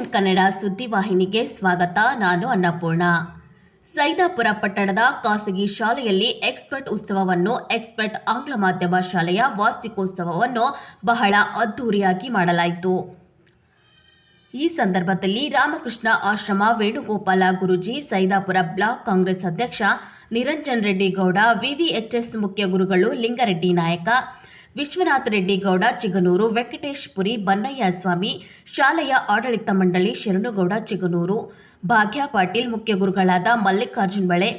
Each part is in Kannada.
C9 ಕನ್ನಡ ಸುದ್ದಿವಾಹಿನಿಗೆ ಸ್ವಾಗತ. ನಾನು ಅನ್ನಪೂರ್ಣ. ಸೈದಾಪುರ ಪಟ್ಟಣದ ಖಾಸಗಿ ಶಾಲೆಯಲ್ಲಿ ಎಕ್ಸ್ಪರ್ಟ್ ಉತ್ಸವವನ್ನು ಎಕ್ಸ್ಪರ್ಟ್ ಆಂಗ್ಲ ಮಾಧ್ಯಮ ಶಾಲೆಯ ವಾರ್ಷಿಕೋತ್ಸವವನ್ನು ಬಹಳ ಅದ್ದೂರಿಯಾಗಿ ಮಾಡಲಾಯಿತು. ಈ ಸಂದರ್ಭದಲ್ಲಿ ರಾಮಕೃಷ್ಣ ಆಶ್ರಮ ವೇಣುಗೋಪಾಲ ಗುರೂಜಿ, ಸೈದಾಪುರ ಬ್ಲಾಕ್ ಕಾಂಗ್ರೆಸ್ ಅಧ್ಯಕ್ಷ ನಿರಂಜನ್ ರೆಡ್ಡಿ ಗೌಡ, ವಿವಿಎಚ್ಎಸ್ ಮುಖ್ಯ ಗುರುಗಳು ಲಿಂಗರೆಡ್ಡಿ ನಾಯಕ, ವಿಶ್ವನಾಥ ರೆಡ್ಡಿ ಗೌಡ ಚಿಗನೂರು, ವೆಂಕಟೇಶ್ ಪುರಿ, ಬನ್ನಯ್ಯ ಸ್ವಾಮಿ, ಶಾಲೆಯ ಆಡಳಿತ ಮಂಡಳಿ ಶರಣುಗೌಡ ಚಿಗನೂರು, ಭಾಗ್ಯ ಪಾಟೀಲ್, ಮುಖ್ಯ ಗುರುಗಳಾದ ಮಲ್ಲಿಕಾರ್ಜುನ್ ಬಳೆ,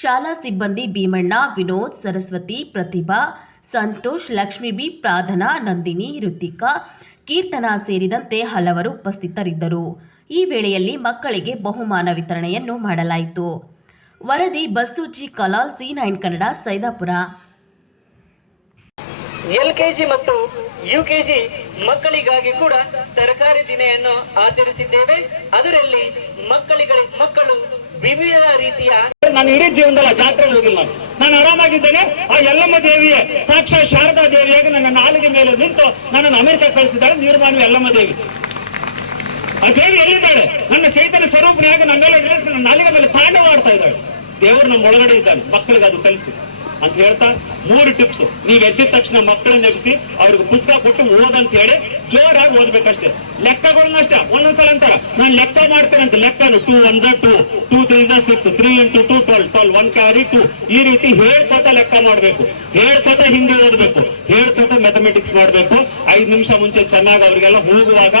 ಶಾಲಾ ಸಿಬ್ಬಂದಿ ಭೀಮಣ್ಣ, ವಿನೋದ್, ಸರಸ್ವತಿ, ಪ್ರತಿಭಾ, ಸಂತೋಷ್, ಲಕ್ಷ್ಮೀ ಬಿ, ಪ್ರಾರ್ಥನಾ, ನಂದಿನಿ, ಋತಿಕಾ, ಕೀರ್ತನಾ ಸೇರಿದಂತೆ ಹಲವರು ಉಪಸ್ಥಿತರಿದ್ದರು. ಈ ವೇಳೆಯಲ್ಲಿ ಮಕ್ಕಳಿಗೆ ಬಹುಮಾನ ವಿತರಣೆಯನ್ನು ಮಾಡಲಾಯಿತು. ವರದಿ ಬಸ್ತೂಜಿ ಕಲಾಲ್, C9 ಕನ್ನಡ, ಸೈದಾಪುರ. LKG ಮತ್ತು UKG ಮಕ್ಕಳಿಗಾಗಿ ಕೂಡ ತರಕಾರಿ ದಿನೆಯನ್ನು ಆಚರಿಸಿದ್ದೇವೆ. ಅದರಲ್ಲಿ ಮಕ್ಕಳು ವಿವಿಧ ರೀತಿಯ ನಾನು ಇಡೀ ಜೀವನದಲ್ಲಿ ಜಾತ್ರೆ ಹೋಗಿಲ್ಲ. ನಾನು ಆರಾಮಾಗಿದ್ದೇನೆ. ಆ ಯಲ್ಲಮ್ಮ ದೇವಿಯೇ ಸಾಕ್ಷಾತ್ ಶಾರದಾ ದೇವಿಯಾಗಿ ನನ್ನ ನಾಲಿಗೆ ಮೇಲೆ ನಿಂತು ನನ್ನನ್ನು ಅಮೆರಿಕ ಕಳಿಸಿದ್ದಾಳೆ ನಿರ್ಮಾಣ ಯಲ್ಲಮ್ಮ ದೇವಿ. ಆ ದೇವಿ ಎಲ್ಲಿದ್ದಾಳೆ? ನನ್ನ ಚೈತನ್ಯ ಸ್ವರೂಪನಿಯಾಗಿ ನನ್ನ ನಾಲಿಗೆ ಮೇಲೆ ತಾಂಡವಾಡ್ತಾ ಇದ್ದಾಳೆ. ದೇವರು ನಮ್ಮ ಒಳಗಡೆ ಇದ್ದಾನೆ. ಮಕ್ಕಳಿಗೆ ಅದು ಕಲಿಸಿ ಅಂತ ಹೇಳ್ತಾ 3 ಟಿಪ್ಸ್. ನೀವು ಎದ್ದಿದ ತಕ್ಷಣ ಮಕ್ಕಳನ್ನ ಎಬ್ಬಿಸಿ ಅವ್ರಿಗೆ ಪುಸ್ತಕ ಕೊಟ್ಟು ಓದಂತ ಹೇಳಿ ಜೋರಾಗಿ ಓದ್ಬೇಕಷ್ಟೇ. ಲೆಕ್ಕಗಳನ್ನ ಅಷ್ಟೇ ಒಂದೊಂದ್ಸಲ ಅಂತಾರ ನಾನು ಲೆಕ್ಕ ಮಾಡ್ತೇನೆ ಅಂತ. ಲೆಕ್ಕನು 2 1 2 2 3 6 3 into 2 12 12 1 carry 2 ಈ ರೀತಿ ಹೇಳ್ಕೊತ ಲೆಕ್ಕ ಮಾಡ್ಬೇಕು. ಹೇಳ್ಕೊತ ಹಿಂದಿ ಓದ್ಬೇಕು. ಹೇಳ್ಕೊತ ಮ್ಯಾಥಮೆಟಿಕ್ಸ್ ಮಾಡ್ಬೇಕು. 5 ನಿಮಿಷ ಮುಂಚೆ ಚೆನ್ನಾಗಿ ಅವ್ರಿಗೆಲ್ಲ ಹೋಗುವಾಗ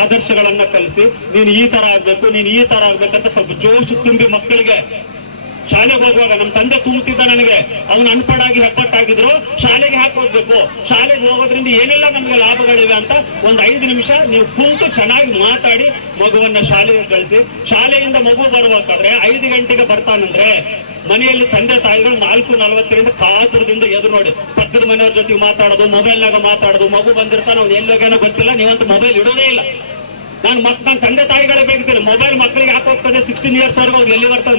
ಆದರ್ಶಗಳನ್ನ ಕಲಿಸಿ ನೀನು ಈ ತರ ಆಗ್ಬೇಕು, ನೀನು ಈ ತರ ಆಗ್ಬೇಕಂತ ಸ್ವಲ್ಪ ಜೋಶ್ ತುಂಬಿ ಮಕ್ಕಳಿಗೆ ಶಾಲೆಗೆ ಹೋಗುವಾಗ ನಮ್ಮ ತಂದೆ ತುಂಬುತ್ತಿದ್ದ ನನಗೆ. ಅವನು ಅನ್ಪಡಾಗಿ ಹೆಪ್ಪಟ್ಟಾಗಿದ್ರು. ಶಾಲೆಗೆ ಹಾಕೋದ್ಬೇಕು. ಶಾಲೆಗೆ ಹೋಗೋದ್ರಿಂದ ಏನೆಲ್ಲ ನಮ್ಗೆ ಲಾಭಗಳಿವೆ ಅಂತ ಒಂದು 5 ನಿಮಿಷ ನೀವು ಕೂತು ಚೆನ್ನಾಗಿ ಮಾತಾಡಿ ಮಗುವನ್ನ ಶಾಲೆಗೆ ಕಳಿಸಿ. ಶಾಲೆಯಿಂದ ಮಗು ಬರುವಾದ್ರೆ 5 ಗಂಟೆಗೆ ಬರ್ತಾನಂದ್ರೆ ಮನೆಯಲ್ಲಿ ತಂದೆ ತಾಯಿಗಳು 4:40 ಕಾತುರದಿಂದ ಎದುರು ನೋಡಿ ಪಕ್ಕದ ಮನೆಯವ್ರ ಜೊತೆಗೆ ಮಾತಾಡೋದು, ಮೊಬೈಲ್ನಾಗ ಮಾತಾಡೋದು. ಮಗು ಬಂದಿರ್ತಾನೆ, ಅವ್ನು ಎಲ್ಲೋಗೇನೋ ಗೊತ್ತಿಲ್ಲ, ನೀವಂತೂ ಮೊಬೈಲ್ ಇಡೋದೇ ಇಲ್ಲ. ನನ್ನ ತಂದೆ ತಾಯಿಗಳೇ ಬೇಕಿದ್ದೇನೆ. ಮೊಬೈಲ್ ಮಕ್ಕಳಿಗೆ ಹಾಕೋಗ್ತದೆ 16 ಇಯರ್ಸ್ ವರೆಗೂ ಅವ್ರು ಎಲ್ಲಿ ಬರ್ತದೆ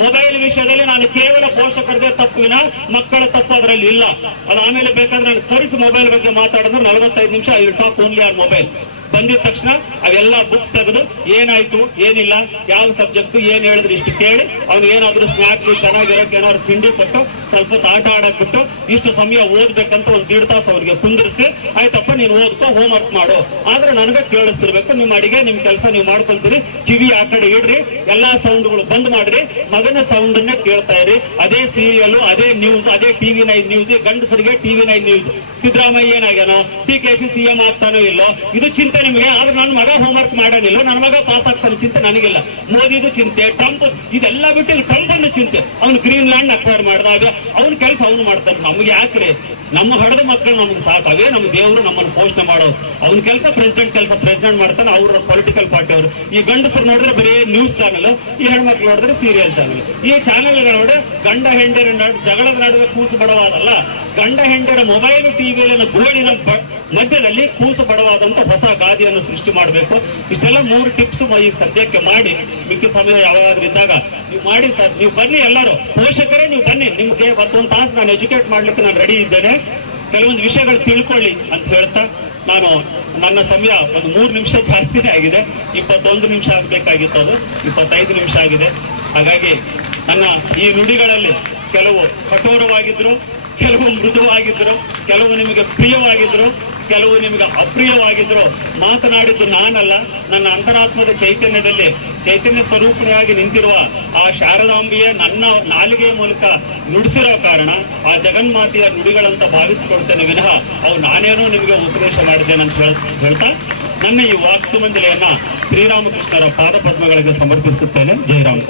ಮೊಬೈಲ್ ವಿಷಯದಲ್ಲಿ ನಾನು ಕೇವಲ ಪೋಷಕರದೇ ತಪ್ಪುವಿನ ಮಕ್ಕಳ ತಪ್ಪು ಅದರಲ್ಲಿ ಇಲ್ಲ. ಅದು ಆಮೇಲೆ ಬೇಕಾದ್ರೆ ನಾನು ಕರೆಸಿ ಮೊಬೈಲ್ ಬಗ್ಗೆ ಮಾತಾಡಿದ್ರೆ 45 ನಿಮಿಷ I will talk only on mobile. ಬಂದಿದ ತಕ್ಷಣ ಅವೆಲ್ಲ ಬುಕ್ಸ್ ತೆಗೆದು ಏನಾಯ್ತು ಏನಿಲ್ಲ, ಯಾವ ಸಬ್ಜೆಕ್ಟ್ ಏನ್ ಹೇಳಿದ್ರು ಇಷ್ಟು ಕೇಳಿ ಅವ್ನಿಗೆ ಏನಾದ್ರು ಸ್ನಾಕ್ಸ್ ಚೆನ್ನಾಗಿರೋಕೆ ಏನಾದ್ರು ತಿಂಡಿ ಕೊಟ್ಟು ಸ್ವಲ್ಪ ಹೊತ್ತು ಆಟ ಆಡಕ್ ಬಿಟ್ಟು ಇಷ್ಟು ಸಮಯ ಓದ್ಬೇಕಂತ ಒಂದು 1.5 ತಾಸು ಅವ್ರಿಗೆ ಕುಂದಿರಿಸಿ ಆಯ್ತಪ್ಪ ನೀನು ಓದ್ಕೋ, ಹೋಮ್ ವರ್ಕ್ ಮಾಡು, ಆದ್ರೆ ನನಗೆ ಕೇಳಿಸ್ತಿರ್ಬೇಕು. ನಿಮ್ಮ ಅಡಿಗೆ ನಿಮ್ ಕೆಲಸ ನೀವು ಮಾಡ್ಕೊಂತೀರಿ, ಕಿವಿ ಆ ಕಡೆ ಇಡ್ರಿ, ಎಲ್ಲಾ ಸೌಂಡ್ಗಳು ಬಂದ್ ಮಾಡ್ರಿ, ಮಗನ ಸೌಂಡ್ ಅನ್ನೇ ಕೇಳ್ತಾ ಇರಿ. ಅದೇ ಸೀರಿಯಲ್, ಅದೇ ನ್ಯೂಸ್, ಅದೇ TV9 ನ್ಯೂಸ್, ಗಂಡಸರಿಗೆ TV9 ನ್ಯೂಸ್. ಸಿದ್ದರಾಮಯ್ಯ ಏನಾಗ್ಯಾನೋ, DKC CM ಆಗ್ತಾನೋ ಇಲ್ಲೋ, ಇದು ಚಿಂತೆ ನಿಮಗೆ. ಆದ್ರೆ ನನ್ನ ಮಗ ಹೋಮ್ ವರ್ಕ್ ಮಾಡೋದಿಲ್ಲ, ನನ್ನ ಮಗ ಪಾಸ್ ಆಗ್ತಾನೆ ಚಿಂತೆ ನನಗಿಲ್ಲ. ಮೋದಿದು ಚಿಂತೆ, ಟ್ರಂಪ್ ಇದೆಲ್ಲ ಬಿಟ್ಟು ಟ್ರಂಪ್ ಅನ್ನು ಚಿಂತೆ. ಅವ್ನು ಗ್ರೀನ್ಲ್ಯಾಂಡ್ ಅಕ್ವೈರ್ ಮಾಡಿದಾಗ ಅವ್ನ ಕೆಲಸ ಅವ್ನು ಮಾಡ್ತಾನೆ. ನಮ್ಗೆ ಯಾಕ್ರಿ? ನಮ್ಮ ಹಡದ ಮಕ್ಕಳು ನಮ್ಗೆ ಸಾಕಾವೆ. ನಮ್ಮ ದೇವರು ನಮ್ಮನ್ನು ಪೋಷಣೆ ಮಾಡೋರು. ಅವ್ನ ಕೆಲಸ ಪ್ರೆಸಿಡೆಂಟ್ ಮಾಡ್ತಾನೆ. ಅವ್ರ ಪೊಲಿಟಿಕಲ್ ಪಾರ್ಟಿ ಅವರು. ಈ ಗಂಡಸರು ನೋಡಿದ್ರೆ ಬರೀ ನ್ಯೂಸ್ ಚಾನೆಲ್, ಈ ಹೆಣ್ಮಕ್ಳು ನೋಡಿದ್ರೆ ಸೀರಿಯಲ್ ಚಾನೆಲ್. ಈ ಚಾನೆಲ್ಗಳು ನೋಡಿದ್ರೆ ಗಂಡ ಹೆಂಡರ ಜಗಳದ ನಡುವೆ ಕೂಸು ಬಡವಾದಲ್ಲ, ಗಂಡ ಹೆಂಡರ ಮೊಬೈಲ್ ಟಿವಿಯಲ್ಲಿ ಗೋಳಿನ ಮಧ್ಯದಲ್ಲಿ ಕೂಸು ಬಡವಾದಂತ ಹೊಸ ಗಾದಿಯನ್ನು ಸೃಷ್ಟಿ ಮಾಡಬೇಕು. ಇಷ್ಟೆಲ್ಲ 3 ಟಿಪ್ಸ್ ಈ ಸದ್ಯಕ್ಕೆ ಮಾಡಿ, ಮಿಕ್ಕಿ ಸಮಯ ಯಾವಾಗಾದ್ರೂ ಇದ್ದಾಗ ನೀವು ಮಾಡಿ ಸರ್. ನೀವು ಬನ್ನಿ, ಎಲ್ಲರೂ ಪೋಷಕರೇ ನೀವು ಬನ್ನಿ. ನಿಮ್ಗೆ 1 ತಾಸು ನಾನು ಎಜುಕೇಟ್ ಮಾಡ್ಲಿಕ್ಕೆ ನಾನು ರೆಡಿ ಇದ್ದೇನೆ. ಕೆಲವೊಂದು ವಿಷಯಗಳು ತಿಳ್ಕೊಳ್ಳಿ ಅಂತ ಹೇಳ್ತಾ ನಾನು ನನ್ನ ಸಮಯ ಒಂದು 3 ನಿಮಿಷ ಜಾಸ್ತಿನೇ ಆಗಿದೆ. 21 ನಿಮಿಷ ಆಗಬೇಕಾಗಿತ್ತು, ಅದು 25 ನಿಮಿಷ ಆಗಿದೆ. ಹಾಗಾಗಿ ನನ್ನ ಈ ನುಡಿಗಳಲ್ಲಿ ಕೆಲವು ಕಠೋರವಾಗಿದ್ರು, ಕೆಲವು ಮೃದುವಾಗಿದ್ರು, ಕೆಲವು ನಿಮಗೆ ಪ್ರಿಯವಾಗಿದ್ರು, ಕೆಲವು ನಿಮಗೆ ಅಪ್ರಿಯವಾಗಿದ್ರು. ಮಾತನಾಡಿದ್ದು ನಾನಲ್ಲ, ನನ್ನ ಅಂತರಾತ್ಮದ ಚೈತನ್ಯದಲ್ಲಿ ಚೈತನ್ಯ ಸ್ವರೂಪಿಣಿಯಾಗಿ ನಿಂತಿರುವ ಆ ಶಾರದಾಂಬೆಯೇ ನನ್ನ ನಾಲಿಗೆಯ ಮೂಲಕ ನುಡಿಸಿರೋ ಕಾರಣ ಆ ಜಗನ್ಮಾತೆಯ ನುಡಿಗಳಂತ ಭಾವಿಸಿಕೊಳ್ತೇನೆ ವಿನಃ ಅವು ನಾನೇನೋ ನಿಮಗೆ ಉಪದೇಶ ಮಾಡಿದ್ದೇನೆ ಅಂತ ಹೇಳ್ತಾ ನನ್ನ ಈ ವಾಕ್ಸುಮಂಜಲೆಯನ್ನ ಶ್ರೀರಾಮಕೃಷ್ಣರ ಪಾದಪದ್ಮಗಳಿಗೆ ಸಮರ್ಪಿಸುತ್ತೇನೆ. ಜಯರಾಮ್.